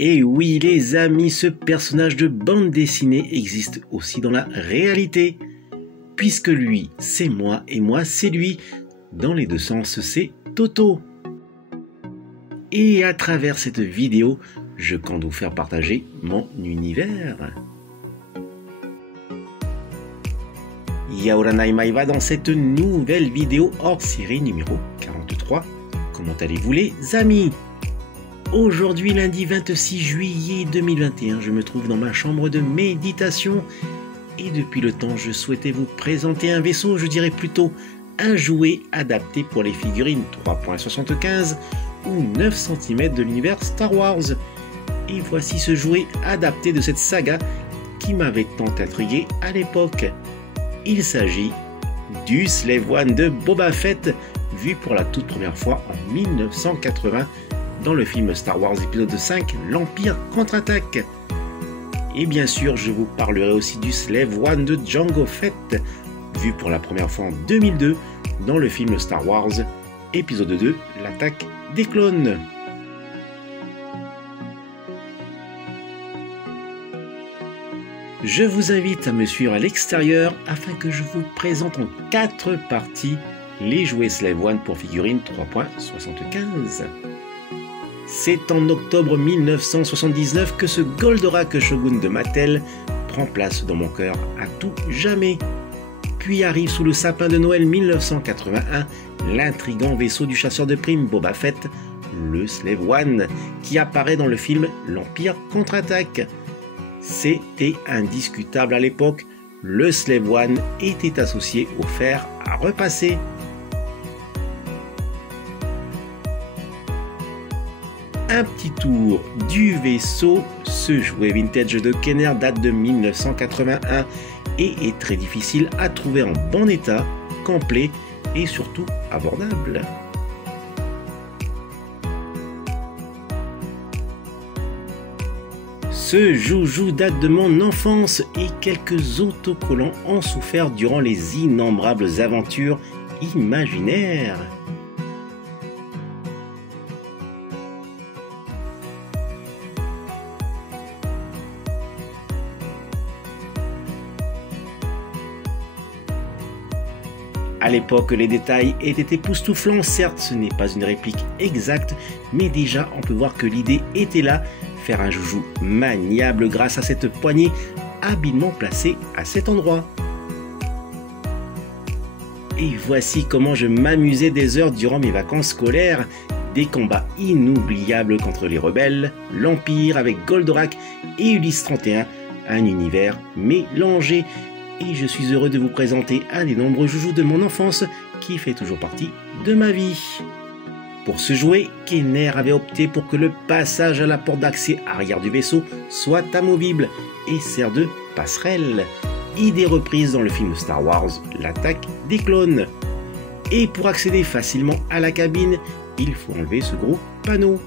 Et oui les amis, ce personnage de bande dessinée existe aussi dans la réalité. Puisque lui, c'est moi et moi, c'est lui. Dans les deux sens, c'est Toto. Et à travers cette vidéo, je compte vous faire partager mon univers. Yaoranai Maiva dans cette nouvelle vidéo hors série numéro 43. Comment allez-vous les amis? Aujourd'hui lundi 26 juillet 2021, je me trouve dans ma chambre de méditation et depuis le temps je souhaitais vous présenter un vaisseau, je dirais plutôt un jouet adapté pour les figurines 3.75 ou 9 cm de l'univers Star Wars. Et voici ce jouet adapté de cette saga qui m'avait tant intrigué à l'époque. Il s'agit du Slave One de Boba Fett, vu pour la toute première fois en 1980 dans le film Star Wars épisode 5, l'Empire contre-attaque. Et bien sûr, je vous parlerai aussi du Slave One de Jango Fett, vu pour la première fois en 2002 dans le film Star Wars épisode 2, l'attaque des clones. Je vous invite à me suivre à l'extérieur afin que je vous présente en 4 parties les jouets Slave One pour figurines 3.75. C'est en octobre 1979 que ce Goldorak Shogun de Mattel prend place dans mon cœur à tout jamais. Puis arrive sous le sapin de Noël 1981 l'intrigant vaisseau du chasseur de primes Boba Fett, le Slave One, qui apparaît dans le film L'Empire contre-attaque. C'était indiscutable à l'époque, le Slave One était associé au fer à repasser. Un petit tour du vaisseau, ce jouet vintage de Kenner date de 1981 et est très difficile à trouver en bon état, complet et surtout abordable. Ce joujou date de mon enfance et quelques autocollants ont souffert durant les innombrables aventures imaginaires. À l'époque, les détails étaient époustouflants, certes ce n'est pas une réplique exacte, mais déjà on peut voir que l'idée était là, faire un joujou maniable grâce à cette poignée habilement placée à cet endroit. Et voici comment je m'amusais des heures durant mes vacances scolaires, des combats inoubliables contre les rebelles, l'Empire avec Goldorak et Ulysse 31, un univers mélangé. Et je suis heureux de vous présenter un des nombreux joujous de mon enfance qui fait toujours partie de ma vie. Pour ce jouet, Kenner avait opté pour que le passage à la porte d'accès arrière du vaisseau soit amovible et sert de passerelle. Idée reprise dans le film Star Wars, l'attaque des clones. Et pour accéder facilement à la cabine, il faut enlever ce gros panneau.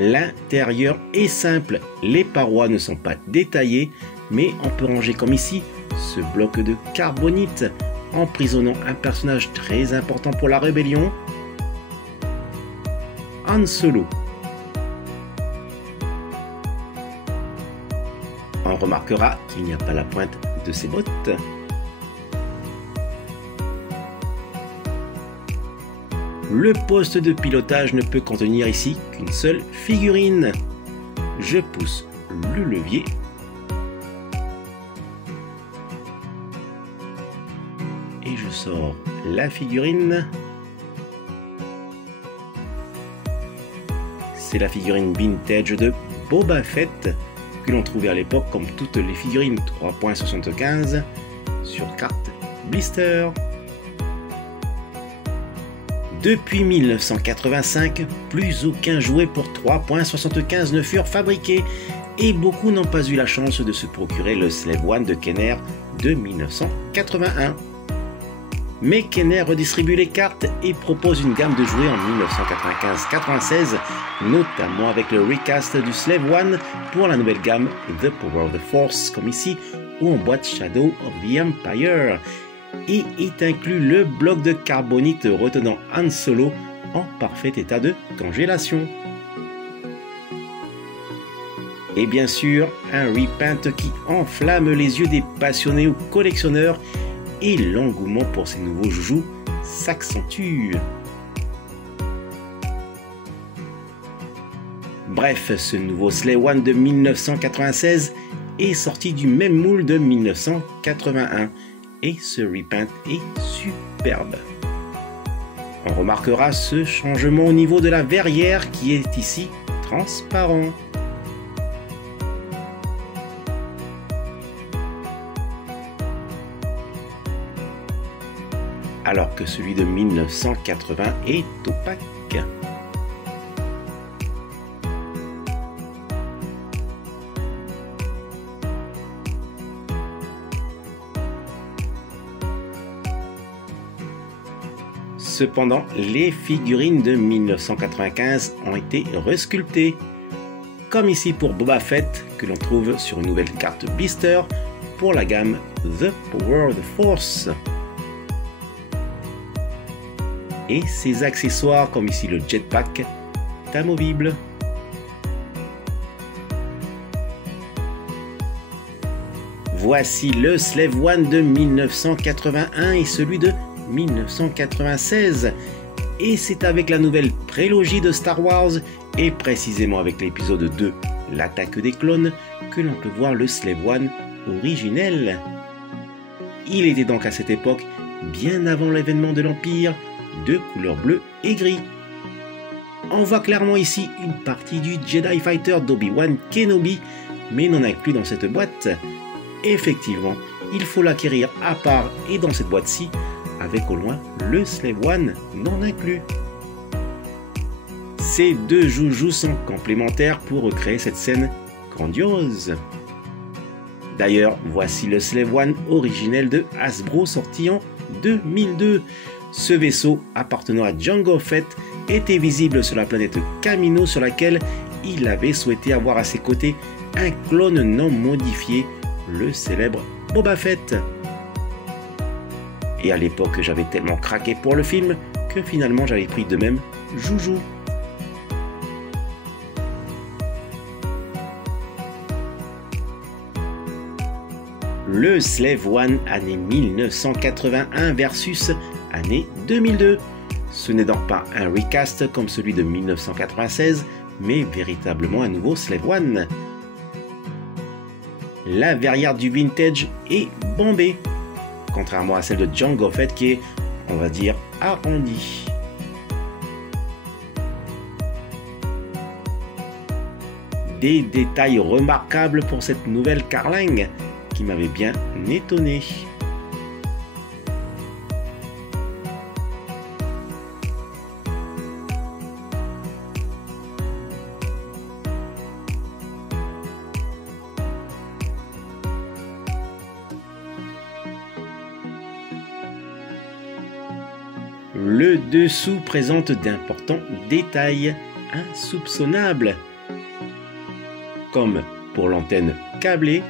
L'intérieur est simple, les parois ne sont pas détaillées, mais on peut ranger comme ici ce bloc de carbonite, emprisonnant un personnage très important pour la rébellion, Han Solo. On remarquera qu'il n'y a pas la pointe de ses bottes. Le poste de pilotage ne peut contenir ici qu'une seule figurine. Je pousse le levier. Et je sors la figurine. C'est la figurine vintage de Boba Fett que l'on trouvait à l'époque comme toutes les figurines 3.75 sur carte blister. Depuis 1985, plus aucun jouet pour 3.75 ne furent fabriqués et beaucoup n'ont pas eu la chance de se procurer le Slave One de Kenner de 1981. Mais Kenner redistribue les cartes et propose une gamme de jouets en 1995-96, notamment avec le recast du Slave One pour la nouvelle gamme The Power of the Force, comme ici, ou en boîte Shadow of the Empire. et est inclus le bloc de carbonite retenant Han Solo en parfait état de congélation. Et bien sûr, un repaint qui enflamme les yeux des passionnés ou collectionneurs et l'engouement pour ces nouveaux joujoux s'accentue. Bref, ce nouveau Slave One de 1996 est sorti du même moule de 1981 et ce repaint est superbe. On remarquera ce changement au niveau de la verrière qui est ici transparent. Alors que celui de 1980 est opaque. Cependant, les figurines de 1995 ont été resculptées, comme ici pour Boba Fett que l'on trouve sur une nouvelle carte blister pour la gamme The Power of the Force. Et ses accessoires comme ici le jetpack est amovible. Voici le Slave One de 1981 et celui de 1996 et c'est avec la nouvelle prélogie de Star Wars et précisément avec l'épisode 2, l'attaque des clones, que l'on peut voir le Slave One originel. Il était donc à cette époque, bien avant l'avènement de l'Empire, de couleur bleue et gris. On voit clairement ici une partie du Jedi Fighter d'Obi-Wan Kenobi, mais non inclus dans cette boîte. Effectivement, il faut l'acquérir à part et dans cette boîte-ci, avec au loin le Slave One non inclus. Ces deux joujoux sont complémentaires pour recréer cette scène grandiose. D'ailleurs, voici le Slave One originel de Hasbro sorti en 2002. Ce vaisseau appartenant à Jango Fett était visible sur la planète Kamino sur laquelle il avait souhaité avoir à ses côtés un clone non modifié, le célèbre Boba Fett. Et à l'époque, j'avais tellement craqué pour le film que finalement j'avais pris de même joujou. Le Slave One année 1981 versus année 2002. Ce n'est donc pas un recast comme celui de 1996, mais véritablement un nouveau Slave One. La verrière du vintage est bombée, contrairement à celle de Jango Fett qui est, on va dire, arrondie. Des détails remarquables pour cette nouvelle carlingue qui m'avait bien étonné. Le dessous présente d'importants détails insoupçonnables, comme pour l'antenne câblée,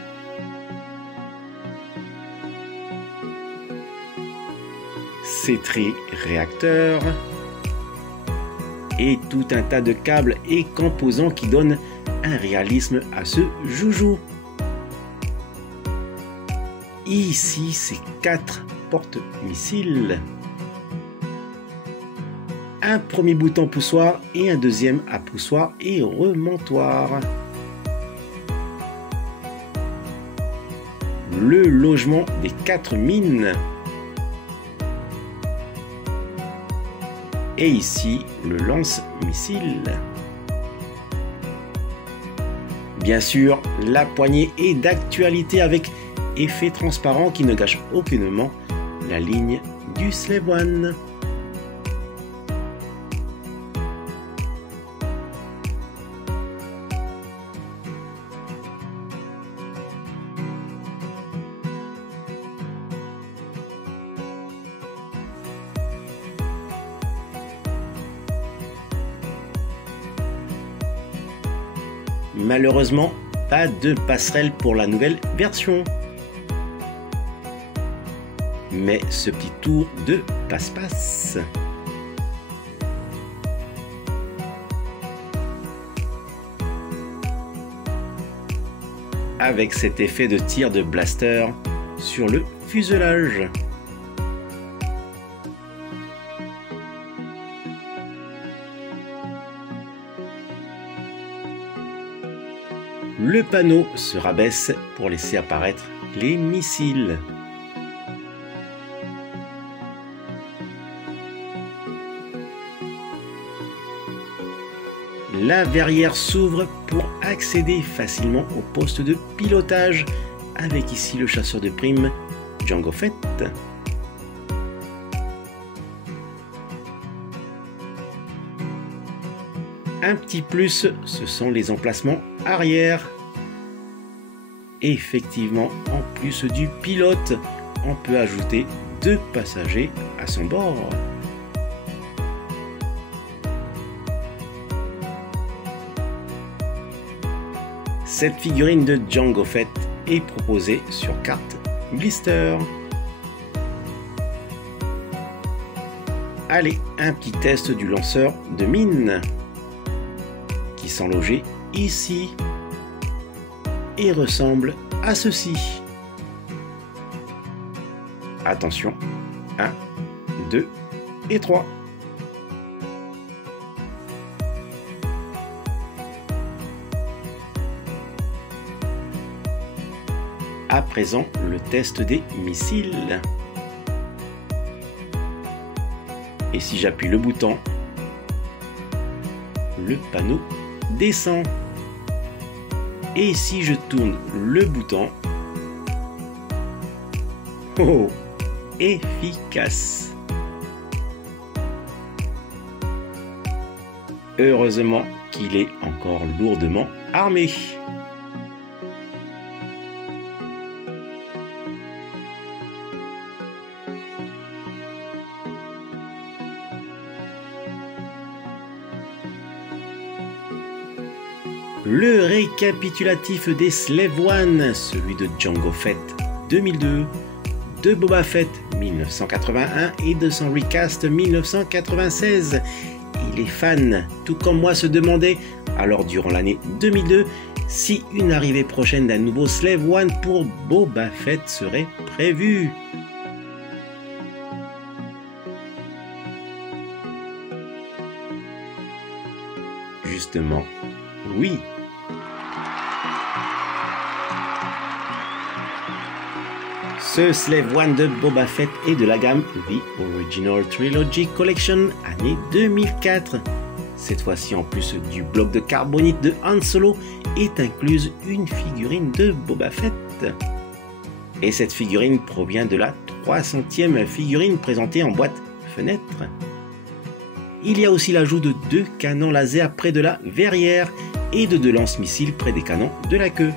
ses traits réacteurs et tout un tas de câbles et composants qui donnent un réalisme à ce joujou. Ici, ces 4 porte-missiles. Un premier bouton poussoir et un deuxième à poussoir et remontoir. Le logement des 4 mines. Et ici, le lance-missile. Bien sûr, la poignée est d'actualité avec effet transparent qui ne gâche aucunement la ligne du Slave One. Malheureusement, pas de passerelle pour la nouvelle version. mais ce petit tour de passe-passe. Avec cet effet de tir de blaster sur le fuselage. Le panneau se rabaisse pour laisser apparaître les missiles. La verrière s'ouvre pour accéder facilement au poste de pilotage avec ici le chasseur de primes Jango Fett. Un petit plus, ce sont les emplacements arrière. Effectivement, en plus du pilote, on peut ajouter 2 passagers à son bord. Cette figurine de Jango Fett est proposée sur carte blister. Allez, un petit test du lanceur de mine qui sont logés ici et ressemble à ceci. Attention, 1, 2 et 3. À présent, le test des missiles. Et si j'appuie le bouton, le panneau descend. Et si je tourne le bouton, oh, efficace. Heureusement qu'il est encore lourdement armé. Le récapitulatif des Slave One, celui de Jango Fett 2002, de Boba Fett 1981 et de son recast 1996. Et les fans, tout comme moi, se demandaient, alors durant l'année 2002, si une arrivée prochaine d'un nouveau Slave One pour Boba Fett serait prévue. Justement, oui. Ce Slave One de Boba Fett est de la gamme The Original Trilogy Collection année 2004. Cette fois-ci, en plus du bloc de carbonite de Han Solo, est incluse une figurine de Boba Fett. Et cette figurine provient de la 300e figurine présentée en boîte fenêtre. Il y a aussi l'ajout de 2 canons laser près de la verrière et de 2 lance-missiles près des canons de la queue.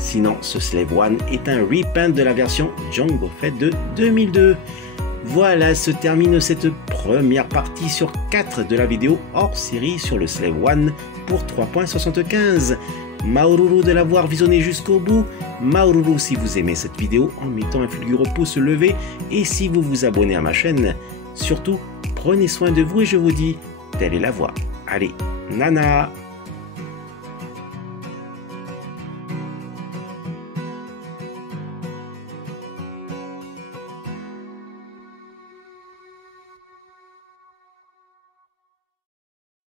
Sinon, ce Slave One est un repaint de la version Jango Fett de 2002. Voilà, se termine cette première partie sur 4 de la vidéo hors série sur le Slave One pour 3.75. Maururu de l'avoir visionné jusqu'au bout. Maururu si vous aimez cette vidéo en mettant un fulgureux pouce levé et si vous vous abonnez à ma chaîne. Surtout, prenez soin de vous et je vous dis, telle est la voie. Allez, nana!